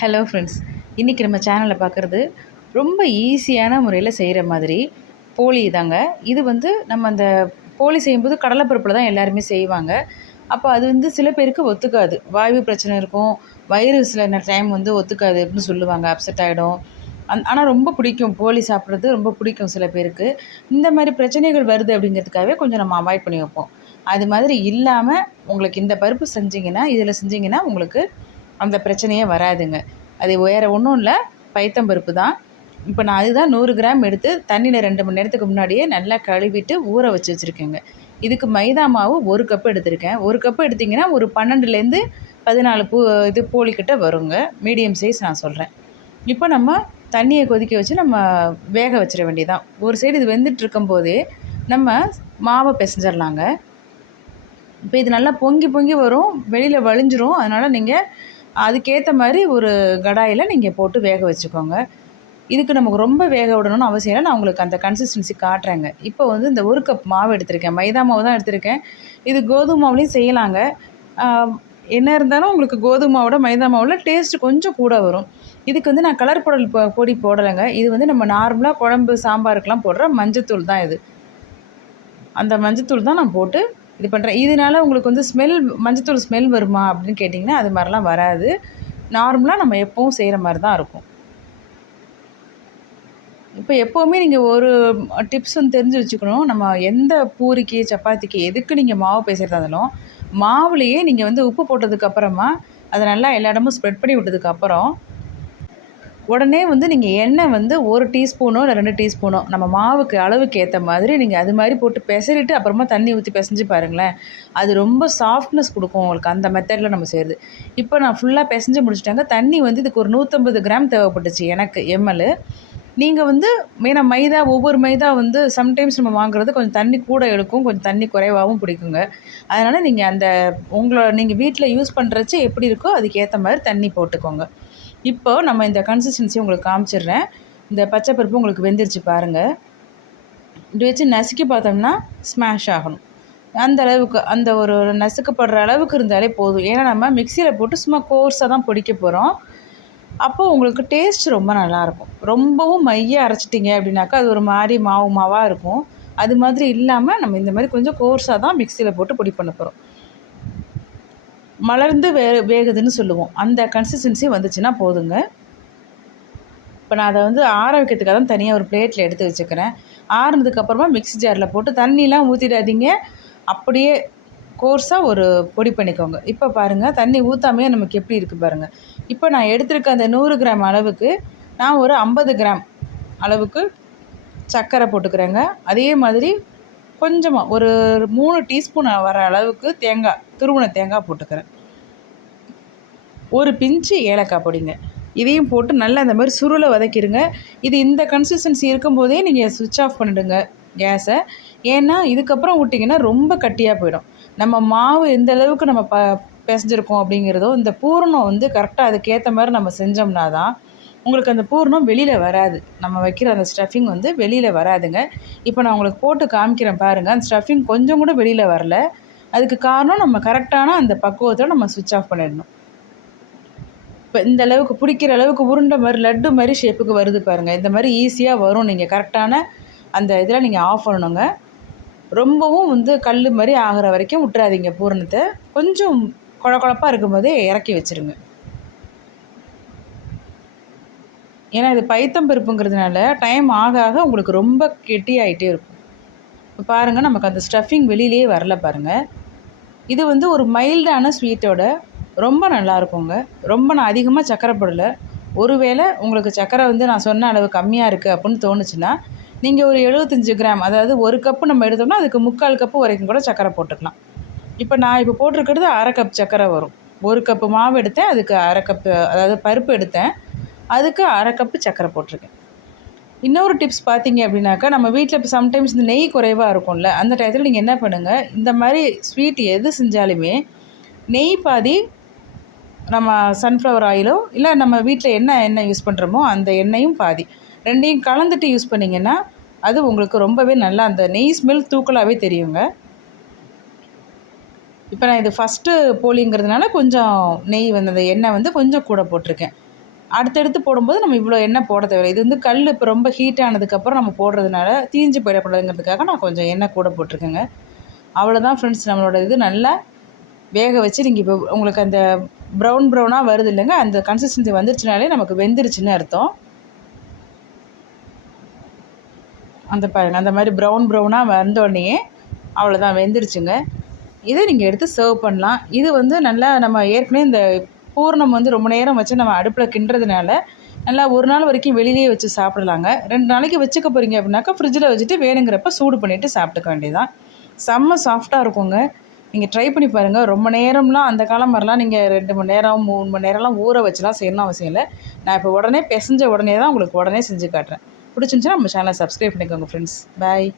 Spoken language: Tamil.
ஹலோ ஃப்ரெண்ட்ஸ் இன்றைக்கி நம்ம சேனலில் பார்க்குறது ரொம்ப ஈஸியான முறையில் செய்கிற மாதிரி போலி தாங்க. இது வந்து நம்ம அந்த போலி செய்யும்போது கடலைப்பருப்பில் தான் எல்லாருமே செய்வாங்க. அப்போ அது வந்து சில பேருக்கு ஒத்துக்காது. வாய்வு பிரச்சனை இருக்கும். வயிறு சில டைம் வந்து ஒத்துக்காது அப்படின்னு சொல்லுவாங்க. அப்செட் ஆகிடும் அந் ஆனால் ரொம்ப பிடிக்கும். போலி சாப்பிட்றது ரொம்ப பிடிக்கும் சில பேருக்கு. இந்த மாதிரி பிரச்சனைகள் வருது அப்படிங்கிறதுக்காகவே கொஞ்சம் நம்ம அவாய்ட் பண்ணி வைப்போம். அது மாதிரி இல்லாமல் உங்களுக்கு இந்த பருப்பு செஞ்சிங்கன்னா இதில் செஞ்சிங்கன்னா உங்களுக்கு அந்த பிரச்சனையே வராதுங்க. அது வேறு ஒன்றும் இல்லை. பைத்தம்பருப்பு தான். இப்போ நான் அதுதான் நூறு கிராம் எடுத்து தண்ணியில் ரெண்டு மணி நேரத்துக்கு முன்னாடியே நல்லா கழுவிட்டு ஊற வச்சு வச்சுருக்கேங்க. இதுக்கு மைதா மாவு ஒரு கப்பு எடுத்திருக்கேன். ஒரு கப்பு எடுத்திங்கன்னா ஒரு பன்னெண்டுலேருந்து பதினாலு பூ இது போலிக்கிட்ட வருங்க. மீடியம் சைஸ் நான் சொல்கிறேன் இப்போ நம்ம தண்ணியை கொதிக்க வச்சு நம்ம வேக வச்சிட வேண்டியதான் ஒரு சைடு இது வெந்துட்டு இருக்கும்போதே நம்ம மாவை பிசைஞ்சிடலாங்க. இப்போ இது நல்லா பொங்கி பொங்கி வரும். வெளியில் வழிஞ்சிரும். அதனால் நீங்கள் அதுக்கேற்ற மாதிரி ஒரு கடாயில் நீங்கள் போட்டு வேக வச்சுக்கோங்க. இதுக்கு நமக்கு ரொம்ப வேக விடணும்னு அவசியம் இல்லை. நான் உங்களுக்கு அந்த கன்சிஸ்டன்சி காட்டுறேங்க. இப்போ வந்து இந்த ஒரு கப் மாவு எடுத்திருக்கேன். மைதா மாவு தான் எடுத்திருக்கேன். இது கோதுமை மாவுலேயும் செய்யலாங்க. என்ன இருந்தாலும் உங்களுக்கு கோதுமை மாவோட மைதா மாவில் டேஸ்ட் கொஞ்சம் கூட வரும். இதுக்கு வந்து நான் கலர் பொடல் பொடி போடலைங்க. இது வந்து நம்ம நார்மலாக குழம்பு சாம்பாருக்கெலாம் போடுற மஞ்சத்தூள் தான் இது. அந்த மஞ்சத்தூள் தான் நான் போட்டு இது பண்ணுறேன் இதனால உங்களுக்கு வந்து ஸ்மெல் மஞ்சத்தூள் ஸ்மெல் வருமா அப்படின்னு கேட்டிங்கன்னா அது மாதிரிலாம் வராது. நார்மலாக நம்ம எப்போவும் செய்கிற மாதிரி தான் இருக்கும். இப்போ எப்போவுமே நீங்கள் ஒரு டிப்ஸ் வந்து தெரிஞ்சு வச்சுக்கணும். நம்ம எந்த பூரிக்கு சப்பாத்திக்கு எதுக்கு நீங்கள் மாவு பேசுகிறதா இருந்தாலும் மாவுலேயே நீங்கள் வந்து உப்பு போட்டதுக்கப்புறமா அதை நல்லா எல்லா இடமும் ஸ்ப்ரெட் பண்ணி விட்டதுக்கப்புறம் உடனே வந்து நீங்கள் எண்ணெய் வந்து ஒரு டீஸ்பூனோ இல்லை ரெண்டு டீஸ்பூனோ நம்ம மாவுக்கு அளவுக்கு ஏற்ற மாதிரி நீங்கள் அது மாதிரி போட்டு பெசரிட்டு அப்புறமா தண்ணி ஊற்றி பிசைஞ்சு பாருங்களேன். அது ரொம்ப சாஃப்ட்னஸ் கொடுக்கும் உங்களுக்கு. அந்த மெத்தடில் நம்ம செய்கிறது இப்போ நான் ஃபுல்லாக பிசைஞ்சு முடிச்சிட்டாங்க. தண்ணி வந்து இதுக்கு ஒரு நூற்றம்பது கிராம் தேவைப்பட்டுச்சு எனக்கு எம்எல். நீங்கள் வந்து மெயினாக மைதா ஒவ்வொரு மைதா வந்து சம்டைம்ஸ் நம்ம வாங்குறது கொஞ்சம் தண்ணி கூட எடுக்கும். கொஞ்சம் தண்ணி குறைவாகவும் பிடிக்குங்க. அதனால் நீங்கள் அந்த உங்களோட நீங்கள் வீட்டில் யூஸ் பண்ணுறச்சு எப்படி இருக்கோ அதுக்கேற்ற மாதிரி தண்ணி போட்டுக்கோங்க. இப்போ நம்ம இந்த கன்சிஸ்டன்சி உங்களுக்கு காமிச்சிடுறேன். இந்த பச்சை பருப்பு உங்களுக்கு வெந்துருச்சு பாருங்கள் இப்படி வச்சு நசுக்கி பார்த்தோம்னா ஸ்மாஷ் ஆகணும். அந்த அளவுக்கு அந்த ஒரு நசுக்கப்படுற அளவுக்கு இருந்தாலே போதும். ஏன்னா நம்ம மிக்சியில் போட்டு சும்மா கோர்ஸாக தான் பிடிக்க போகிறோம் அப்போது உங்களுக்கு டேஸ்ட் ரொம்ப நல்லாயிருக்கும் ரொம்பவும் மைய அரைச்சிட்டிங்க அப்படின்னாக்கா அது ஒரு மாதிரி மாவு மாவாக இருக்கும். அது மாதிரி இல்லாமல் நம்ம இந்த மாதிரி கொஞ்சம் கோர்ஸாக தான் மிக்சியில் போட்டு பொடி பண்ண போகிறோம் மலர்ந்து வே வேகுதுன்னு சொல்லுவோம். அந்த கன்சிஸ்டன்சி வந்துச்சுன்னா போதுங்க. இப்போ நான் அதை வந்து ஆற வைக்கிறதுக்காக தான் தனியாக ஒரு பிளேட்டில் எடுத்து வச்சுக்கிறேன். ஆறுனதுக்கப்புறமா மிக்ஸி ஜாரில் போட்டு தண்ணிலாம் ஊற்றிடாதீங்க அப்படியே கோர்ஸாக ஒரு பொடி பண்ணிக்கோங்க. இப்போ பாருங்கள் தண்ணி ஊற்றாமையே நமக்கு எப்படி இருக்குது பாருங்கள் இப்போ நான் எடுத்திருக்க அந்த நூறு கிராம் அளவுக்கு நான் ஒரு ஐம்பது கிராம் அளவுக்கு சர்க்கரை போட்டுக்கிறேங்க. அதே மாதிரி கொஞ்சமாக ஒரு மூணு டீஸ்பூன் வர அளவுக்கு தேங்காய் துருவன தேங்காய் போட்டுக்கிறேன். ஒரு பிஞ்சு ஏலக்காய் பொடிங்க. இதையும் போட்டு நல்லா அந்த மாதிரி சுருளை வதக்கிடுங்க. இது இந்த கன்சிஸ்டன்சி இருக்கும்போதே நீங்கள் சுவிட்ச் ஆஃப் பண்ணிவிடுங்க கேஸை ஏன்னா இதுக்கப்புறம் விட்டிங்கன்னா ரொம்ப கட்டியாக போயிடும். நம்ம மாவு எந்த அளவுக்கு நம்ம ப பிசைஞ்சிருக்கோம் அப்படிங்கிறதோ இந்த பூரணம் வந்து கரெக்டாக அதுக்கேற்ற மாதிரி நம்ம செஞ்சோம்னா தான் உங்களுக்கு அந்த பூர்ணம் வெளியில் வராது. நம்ம வைக்கிற அந்த ஸ்டஃபிங் வந்து வெளியில் வராதுங்க. இப்போ நான் உங்களுக்கு போட்டு காமிக்கிறேன் பாருங்கள் அந்த ஸ்டஃபிங் கொஞ்சம் கூட வெளியில் வரல. அதுக்கு காரணம் நம்ம கரெக்டான அந்த பக்குவத்தில் நம்ம சுவிட்ச் ஆஃப் பண்ணிடணும். இப்போ இந்த அளவுக்கு பிடிக்கிற அளவுக்கு உருண்டை மாதிரி லட்டு மாதிரி ஷேப்புக்கு வருது பாருங்கள் இந்த மாதிரி ஈஸியாக வரும். நீங்கள் கரெக்டான அந்த இதில் நீங்கள் ஆஃப் பண்ணணுங்க. ரொம்பவும் வந்து கல் மாதிரி ஆகிற வரைக்கும் விட்டுறாதீங்க பூரணத்தை. கொஞ்சம் குழ குழப்பாக இருக்கும்போதே இறக்கி வச்சுருங்க. ஏன்னா இது பைத்தம் பருப்புங்கிறதுனால டைம் ஆக ஆக உங்களுக்கு ரொம்ப கெட்டியாகிட்டே இருக்கும். இப்போ பாருங்கள் நமக்கு அந்த ஸ்டஃபிங் வெளியிலே வரல பாருங்கள் இது வந்து ஒரு மைல்டான ஸ்வீட்டோட ரொம்ப நல்லா இருக்குங்க. ரொம்ப நான் அதிகமாக சக்கரை போடலை. ஒருவேளை உங்களுக்கு சக்கரை வந்து நான் சொன்ன அளவு கம்மியாக இருக்குது அப்படின்னு தோணுச்சுன்னா நீங்கள் ஒரு எழுபத்தஞ்சு கிராம் அதாவது ஒரு கப்பு நம்ம எடுத்தோம்னா அதுக்கு முக்கால் கப்பு வரைக்கும் கூட சக்கரை போட்டுக்கலாம். இப்போ நான் இப்போ போட்டிருக்கிறது அரை கப் சக்கரை வரும். ஒரு கப்பு மாவு எடுத்தேன் அதுக்கு அரை கப்பு அதாவது பருப்பு எடுத்தேன். அதுக்கு அரை கப்பு சக்கரை போட்டிருக்கேன். இன்னொரு டிப்ஸ் பார்த்தீங்க அப்படின்னாக்கா நம்ம வீட்டில் இப்போ சம்டைம்ஸ் இந்த நெய் குறைவாக இருக்கும்ல அந்த டயத்தில் நீங்கள் என்ன பண்ணுங்கள் இந்த மாதிரி ஸ்வீட் எது செஞ்சாலுமே நெய் பாதி நம்ம சன்ஃப்ளவர் ஆயிலோ இல்லை நம்ம வீட்டில் என்ன எண்ணெய் யூஸ் பண்ணுறோமோ அந்த எண்ணெயும் பாதி. ரெண்டையும் கலந்துட்டு யூஸ் பண்ணிங்கன்னா அது உங்களுக்கு ரொம்பவே நல்லா அந்த நெய் ஸ்மெல் தூக்கலாகவே தெரியுங்க. இப்போ நான் இது ஃபஸ்ட்டு போலிங்கிறதுனால கொஞ்சம் நெய் வந்து அந்த எண்ணெய் வந்து கொஞ்சம் கூட போட்டிருக்கேன். அடுத்தடுத்து போடும்போது நம்ம இவ்வளோ எண்ணெய் போட தேவையில்லை. இது வந்து கல் இப்போ ரொம்ப ஹீட் ஆனதுக்கப்புறம் நம்ம போடுறதுனால தீஞ்சு போயிடக்கூடாதுங்கிறதுக்காக நான் கொஞ்சம் எண்ணெய் கூட போட்டிருக்கேங்க. அவ்வளோதான் ஃப்ரெண்ட்ஸ் நம்மளோட இது நல்லா வேக வச்சு நீங்கள் இப்போ உங்களுக்கு அந்த ப்ரௌன் ப்ரௌனாக வருது இல்லைங்க? அந்த கன்சிஸ்டன்சி வந்துருச்சுனாலே நமக்கு வெந்துருச்சுன்னு அர்த்தம். அந்த பாருங்கள் அந்த மாதிரி ப்ரௌன் ப்ரௌனாக வந்தோடனே அவ்வளோதான் வெந்துருச்சுங்க. இதை நீங்கள் எடுத்து சர்வ் பண்ணலாம். இது வந்து நல்லா நம்ம ஏற்கனவே இந்த பூர்ணம் வந்து ரொம்ப நேரம் வச்சு நம்ம அடுப்பில் கிண்டுறதுனால நல்லா ஒரு நாள் வரைக்கும் வெளியிலேயே வச்சு சாப்பிடலாங்க. ரெண்டு நாளைக்கு வச்சுக்க போகிறீங்க அப்படின்னாக்கா ஃப்ரிட்ஜில் வச்சுட்டு வேணுங்கிறப்ப சூடு பண்ணிவிட்டு சாப்பிட்டுக்க வேண்டியதான் செம்ம சாஃப்டாக இருக்குங்க. நீங்கள் ட்ரை பண்ணி பாருங்கள் ரொம்ப நேரம்லாம் அந்த காலம் மாதிரிலாம் நீங்கள் ரெண்டு மணி நேரம் மூணு மணி நேரம்லாம் ஊற வச்சுலாம் செய்யணும் அவசியம் இல்லை. நான் இப்போ உடனே பிசைஞ்ச உடனே தான் உங்களுக்கு உடனே செஞ்சு காட்டுறேன். பிடிச்சிருந்துச்சுன்னா நம்ம சேனலை சப்ஸ்கிரைப் பண்ணிக்கோங்க ஃப்ரெண்ட்ஸ் பாய்